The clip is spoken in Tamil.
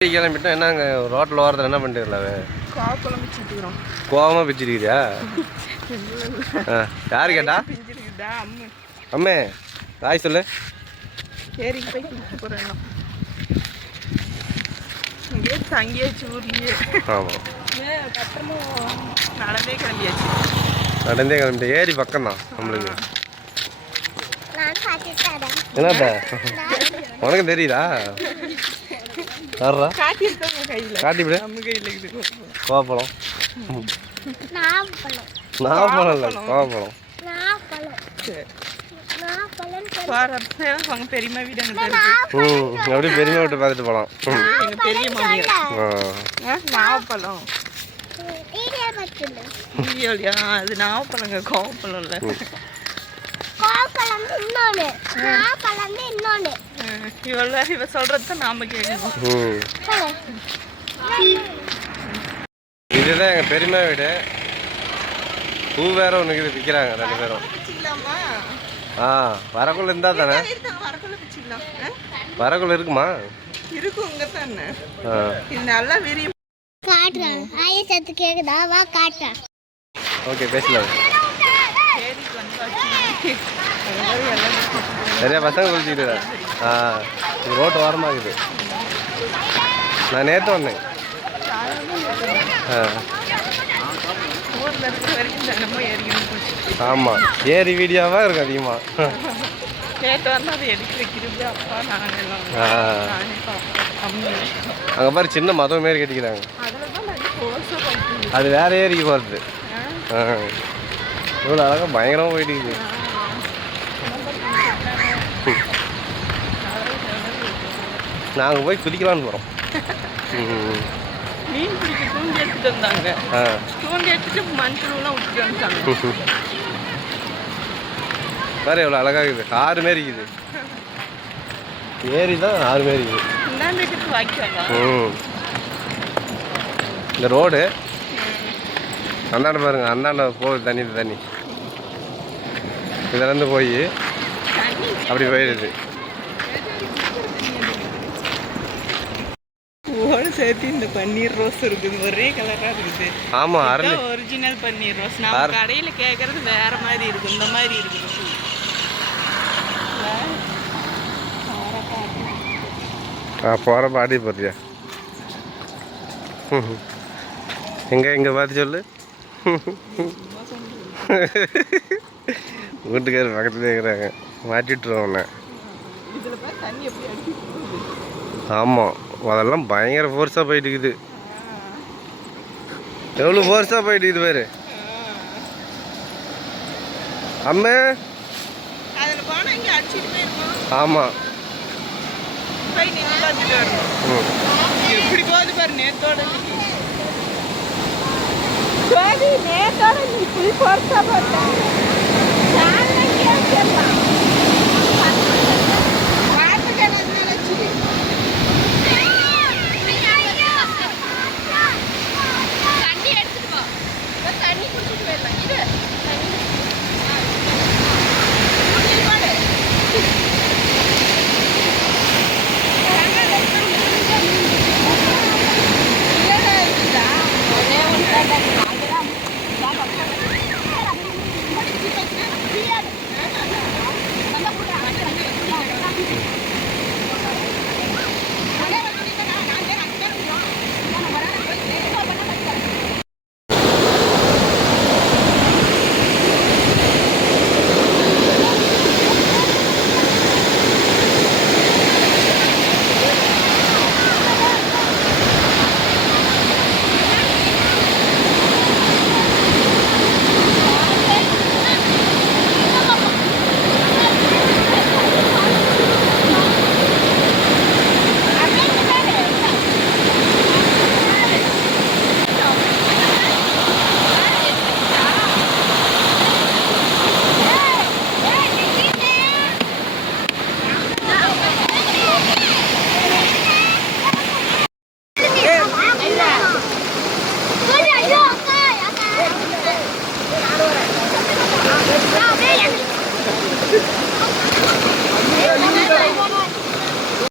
கிளம்பிட்டா என்னங்க ரோட்டில் ஓரத்தில் என்ன பண்ணிட்டு கோபமாக பிச்சுருக்கிறியா? யாரு கேட்டா? அம்மே? தாய் சொல்லு. அங்கேயே தங்கியாச்சு ஊர்லேயே. ஆமாம் அப்புறமா நடந்தே கிளம்பியாச்சு. நடந்தே கிளம்பிட்டு ஏரி பக்கம் தான் நம்மளுக்கு என்னப்பா உனக்கு தெரியுதா? வர்றா காட்டிவிடு நம்ம கையில் இது கோவப்பழம் நான் பழம் நாவப்பழம் இல்லை கோவப்பழம் நான் பழம் சரி. நான் பழம் போகிறப்ப அவங்க பெரியம்மா வீடு அங்கே இருக்கு ம் அப்படியே பெருமை விட்டு பார்த்துட்டு போகலாம். பெரிய மாமியார் நாவப்பழம் இல்லையா அது நாவப்பழங்க கோவப்பழம் இல்லை நான் இவள இவ சொல்றது தான் நாம கேட்கணும். இதுதான் எங்கள் பெரியம்மா வீடு. பூ வேற ஒன்று இருக்குது விற்கிறாங்க ரெண்டு பேரும். ஆ வரக்குள்ள இருந்தா தானே? வரக்குள்ள இருக்குமா? இருக்கும் இங்க தானே இது நல்லா விரியும் காட்டுறேன் ஆய சத்து கேக்குதா? வா காட்டுறேன் ஓகே பேசலாம். நிறைய பசங்க குளிச்சுக்கிட்டு ஆ இது ரோட்டு ஓரமாக இருக்குது. நான் நேற்று வந்தேன். ஆ. ஆமாம் ஏரி வீடியோவாக இருக்கும் அதிகமாக ஆ. நானே பாப்பா அம்மி அங்கே பாரு சின்ன மதம் மாரி கட்டிக்கிறாங்க. அது வேற ஏரிக்கு போகிறது இவ்வளோ அழகாக பயங்கரமாக போயிட்டு இருக்குது நாங்கள் போய் குதிக்கலான்னு போகிறோம் மீன் பிடிக்க தூண்டி எடுத்துட்டு வந்தாங்க. தூண்டி எடுத்துட்டு மஞ்சள்லாம் விட்டுட்டு வந்துட்டாங்க. வேறு எவ்வளோ அழகாக இருக்குது. ஆறு மாரி இருக்குது. ஏரி தான் ஆறு மாரி இருக்குது. வாய்க்காதா ம் இந்த ரோடு? அந்தாண்ட பாருங்க அந்தாண்ட போகுது தண்ணி தண்ணி. இதுலேருந்து போய் அப்படி போயிடுது. ஓடு சேர்த்து இந்த பன்னீர் ரோஸ் இருக்குது ஒரே கலரா இருக்குது. அரளி. ஒரிஜினல் பன்னீர் ரோஸ். அர- கடையில கேட்கறது வேற மாதிரி இருக்கு. இந்த மாதிரி இருக்குது. பூ. ஆ போகிற பாடி போறியா? எங்கே எங்கே பார்த்து சொல்லு? வீட்டுக்காரர் பக்கத்துல இருக்கிறாங்க. உன்னை. போகுது. ஆமாம் அதெல்லாம் பயங்கர ஃபோர்ஸாக போயிட்டு இருக்குது எவ்வளோ ஃபோர்ஸாக போயிட்டு இருக்குது பாரு. அம்மே. ஆமாம் போய் நின்று எப்படி போகுது பாரு நேத்தோட நேத்தோட நீ புல் போர்ஸா பார்த்தேன்